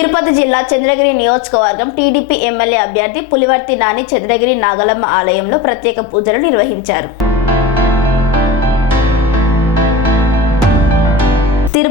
తిరుపతి జిల్లా చంద్రగిరి నియోజకవర్గం TDP MLA అభ్యర్థి పులివర్తి నాని చంద్రగిరి నాగలమ్మ ఆలయంలో ప్రత్యేక పూజలు నిర్వహించారు.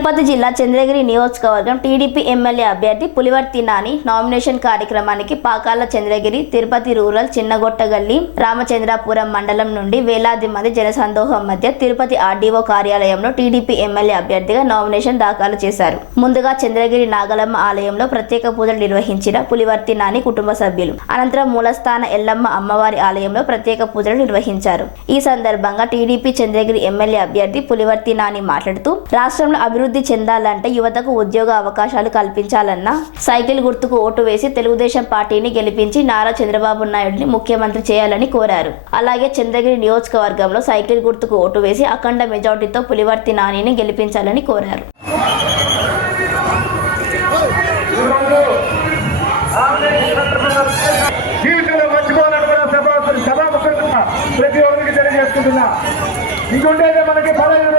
తిరుపతి జిల్లా చంద్రగిరి నియోజకవర్గం టీడీపీ ఎమ్మెల్యే అభ్యర్థి పులివర్తి నాని నామినేషన్ కార్యక్రమానికి పాకాల చంద్రగిరి తిరుపతి రూరల్ చిన్నగొట్టగల్లి రామచంద్రాపురం మండలం నుండి వేలాది మంది జనసందోహం మధ్య తిరుపతి ఆర్డీఓ కార్యాలయంలో టీడీపీ ఎమ్మెల్యే అభ్యర్థిగా నామినేషన్ దాఖలు చేశారు. ముందుగా చంద్రగిరి నాగలమ్మ ఆలయంలో ప్రత్యేక పూజలు నిర్వహించిన పులివర్తి నాని కుటుంబ సభ్యులు అనంతరం మూలస్థాన ఎల్లమ్మ అమ్మవారి ఆలయంలో ప్రత్యేక పూజలు నిర్వహించారు. ఈ సందర్భంగా టీడీపీ చంద్రగిరి ఎమ్మెల్యే అభ్యర్థి పులివర్తి నాని మాట్లాడుతూ రాష్ట్రంలో అభివృద్ధి చెందాలంటే యువతకు ఉద్యోగ అవకాశాలు కల్పించాలన్నా సైకిల్ గుర్తుకు ఓటు వేసి తెలుగుదేశం పార్టీని గెలిపించి నారా చంద్రబాబు నాయుడిని ముఖ్యమంత్రి చేయాలని కోరారు. అలాగే చంద్రగిరి నియోజకవర్గంలో సైకిల్ గుర్తుకు ఓటు వేసి అఖండ మెజార్టీతో పులివర్తి నానిని గెలిపించాలని కోరారు. ప్రతి ఒక్కరికి తెలియజేసుకుంటున్నా. మనకి పదహైదు